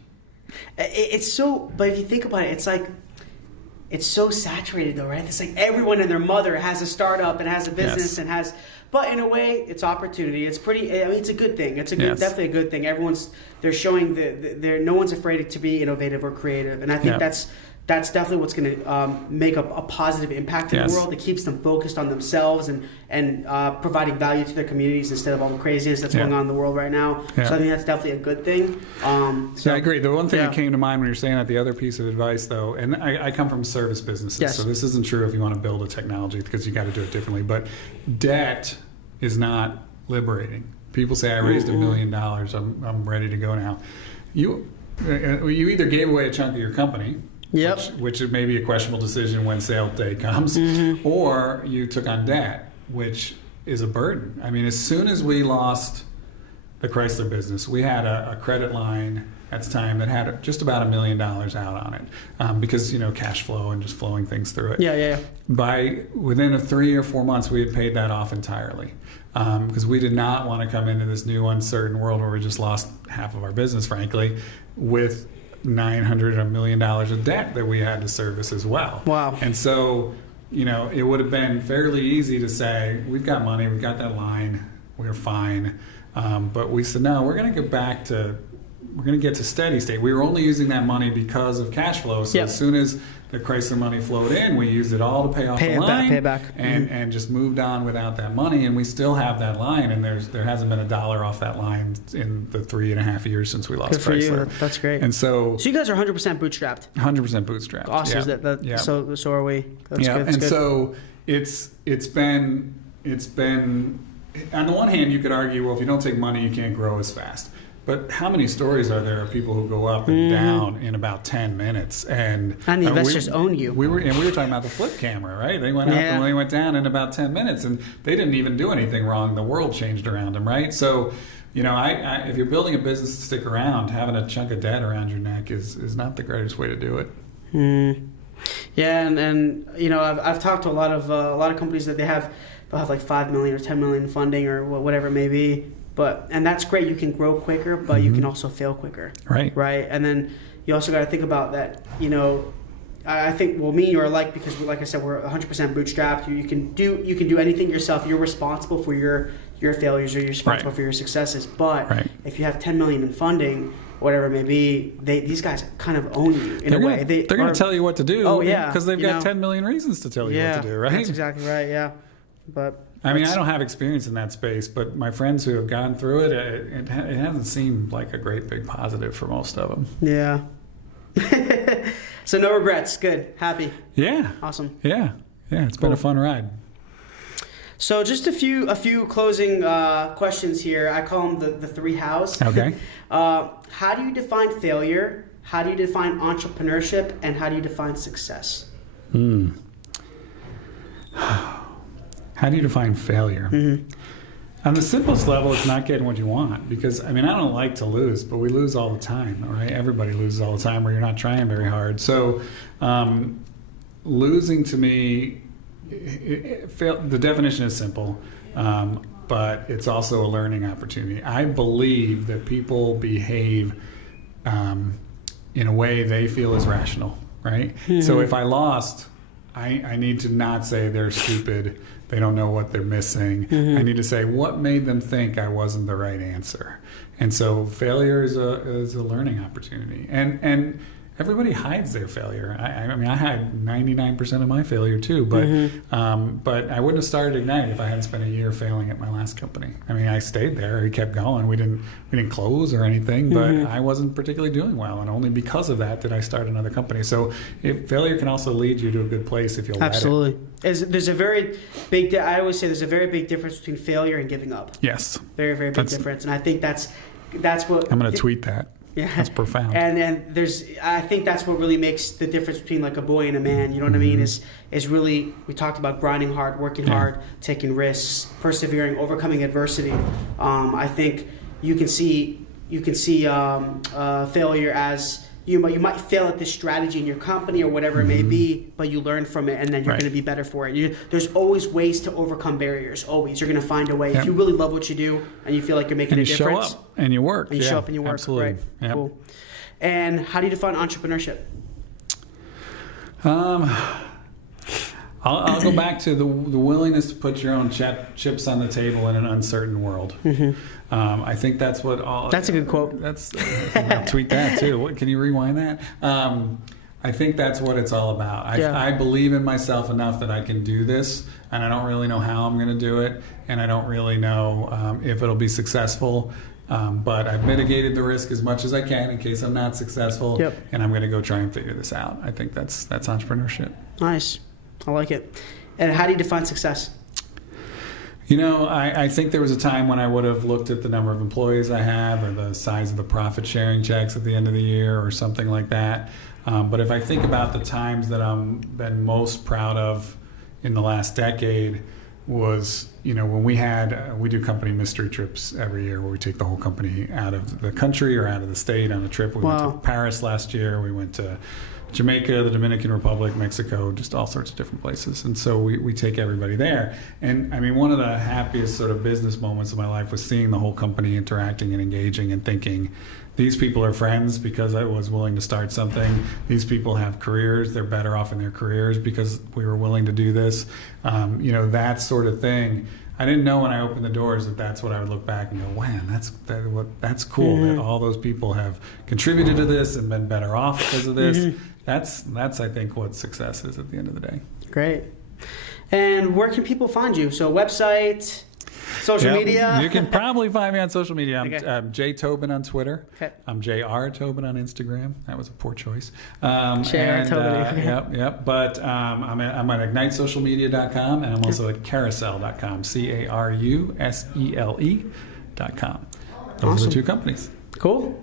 It's so, but if you think about it, it's like, it's so saturated though, right? It's like everyone and their mother has a startup and has a business and has, but in a way, it's opportunity. It's it's a good thing. It's definitely a good thing. They're showing no one's afraid to be innovative or creative. And I think that's definitely what's going to make a positive impact in the world. It keeps them focused on themselves and providing value to their communities instead of all the craziness that's going on in the world right now. So I think that's definitely a good thing. I agree. The one thing that came to mind when you're saying that, the other piece of advice though, and I come from service businesses, so this isn't true if you want to build a technology, because you got to do it differently. But debt is not liberating. People say, I raised $1 million, I'm ready to go now. You either gave away a chunk of your company, which may be a questionable decision when sale day comes, or you took on debt, which is a burden. I mean, as soon as we lost the Chrysler business, we had a credit line at the time that had just about $1 million out on it, because cash flow and just flowing things through it. Within 3 or 4 months, we had paid that off entirely, because we did not want to come into this new uncertain world where we just lost half of our business, frankly, with $900 or $1 million of debt that we had to service as well. Wow. And so, it would have been fairly easy to say, we've got money, we've got that line, we're fine. But we said, no, we're going to get to steady state. We were only using that money because of cash flow. So as soon as the Chrysler money flowed in, we used it all to pay off the line, and just moved on without that money. And we still have that line, and there hasn't been $1 off that line in the 3.5 years since we lost Chrysler. Good for you. That's great. And so you guys are 100% bootstrapped. 100% bootstrapped. Awesome. So are we. That's good. And so it's been on the one hand, you could argue, well, if you don't take money, you can't grow as fast. But how many stories are there of people who go up and down in about 10 minutes? And the investors own you. We were talking about the flip camera, right? They went up and they went down in about 10 minutes, and they didn't even do anything wrong. The world changed around them, right? So, if you're building a business to stick around, having a chunk of debt around your neck is not the greatest way to do it. Yeah, and I've talked to a lot of companies that they'll have like $5 million or $10 million funding or whatever it may be, and that's great. You can grow quicker, but you can also fail quicker. Right. Right. And then you also got to think about that, I think, well, me and you are alike because, like I said, we're 100% bootstrapped. You can do anything yourself. You're responsible for your failures, or you're responsible for your successes. But if you have 10 million in funding, whatever it may be, these guys kind of own you in a way. They're going to tell you what to do. Oh, yeah. Because they've got 10 million reasons to tell you what to do, right? That's exactly right, yeah. But I mean, I don't have experience in that space, but my friends who have gone through it, it hasn't seemed like a great big positive for most of them. Yeah. So no regrets. Good. Happy. Yeah. Awesome. Yeah. Yeah. It's been a fun ride. So just a few closing questions here. I call them the three hows. Okay. How do you define failure? How do you define entrepreneurship? And how do you define success? How do you define failure? On the simplest level, it's not getting what you want, because, I mean, I don't like to lose, but we lose all the time, right? Everybody loses all the time where you're not trying very hard. So losing, to me, the definition is simple, but it's also a learning opportunity. I believe that people behave in a way they feel is rational, right? So if I lost, I need to not say they're stupid, they don't know what they're missing. I need to say, what made them think I wasn't the right answer? And so failure is a learning opportunity. And everybody hides their failure. I mean, I had 99% of my failure too, but I wouldn't have started Ignite if I hadn't spent a year failing at my last company. I mean, I stayed there. We kept going. We didn't close or anything, but I wasn't particularly doing well, and only because of that did I start another company. So failure can also lead you to a good place if you'll let it. Absolutely. There's a very big. I always say there's a very big difference between failure and giving up. Yes. Very, very big difference, and I think that's what I'm going to tweet that. Yeah, that's profound. And I think that's what really makes the difference between like a boy and a man. You know what I mean? Is really, we talked about grinding hard, working hard, taking risks, persevering, overcoming adversity. I think you can see failure as you might fail at this strategy in your company or whatever it may be, but you learn from it, and then you're going to be better for it. There's always ways to overcome barriers. Always, you're going to find a way. If you really love what you do and you feel like you're making a difference, and you show up and you work, and you show up and you work. Absolutely. Right? Yep. Cool. And how do you define entrepreneurship? I'll go back to the willingness to put your own chips on the table in an uncertain world. I think that's what all. That's a good quote. I'll tweet that too. Can you rewind that? I think that's what it's all about. I believe in myself enough that I can do this, and I don't really know how I'm going to do it, and I don't really know if it'll be successful. But I've mitigated the risk as much as I can in case I'm not successful, and I'm going to go try and figure this out. I think that's entrepreneurship. Nice. I like it. And how do you define success? I think there was a time when I would have looked at the number of employees I have, or the size of the profit sharing checks at the end of the year, or something like that. But if I think about the times that I'm been most proud of in the last decade, was when we do company mystery trips every year, where we take the whole company out of the country or out of the state on a trip. We went to Paris last year. We went to Jamaica, the Dominican Republic, Mexico, just all sorts of different places. And so we take everybody there. And I mean, one of the happiest sort of business moments of my life was seeing the whole company interacting and engaging and thinking, these people are friends because I was willing to start something. These people have careers. They're better off in their careers because we were willing to do this. That sort of thing. I didn't know when I opened the doors that that's what I would look back and go, man, that's cool that all those people have contributed to this and been better off because of this. That's I think what success is at the end of the day. Great. And where can people find you? So website, social media? You can probably find me on social media. I'm J Tobin on Twitter. Okay. I'm JR Tobin on Instagram. That was a poor choice. JR Tobin. Yep. But I'm at ignitesocialmedia.com, and I'm also at carousel.com. CARUSELE.com. Those are the two companies. Cool.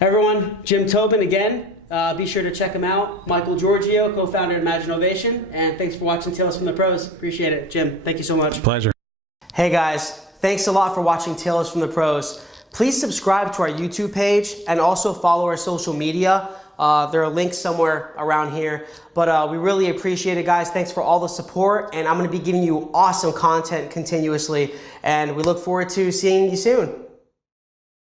Everyone, Jim Tobin again. Be sure to check him out. Michael Georgiou, co-founder of Imaginovation. And thanks for watching Tales from the Pros. Appreciate it. Jim, thank you so much. Pleasure. Hey guys, thanks a lot for watching Tales from the Pros. Please subscribe to our YouTube page and also follow our social media. There are links somewhere around here. But we really appreciate it, guys. Thanks for all the support. And I'm going to be giving you awesome content continuously. And we look forward to seeing you soon.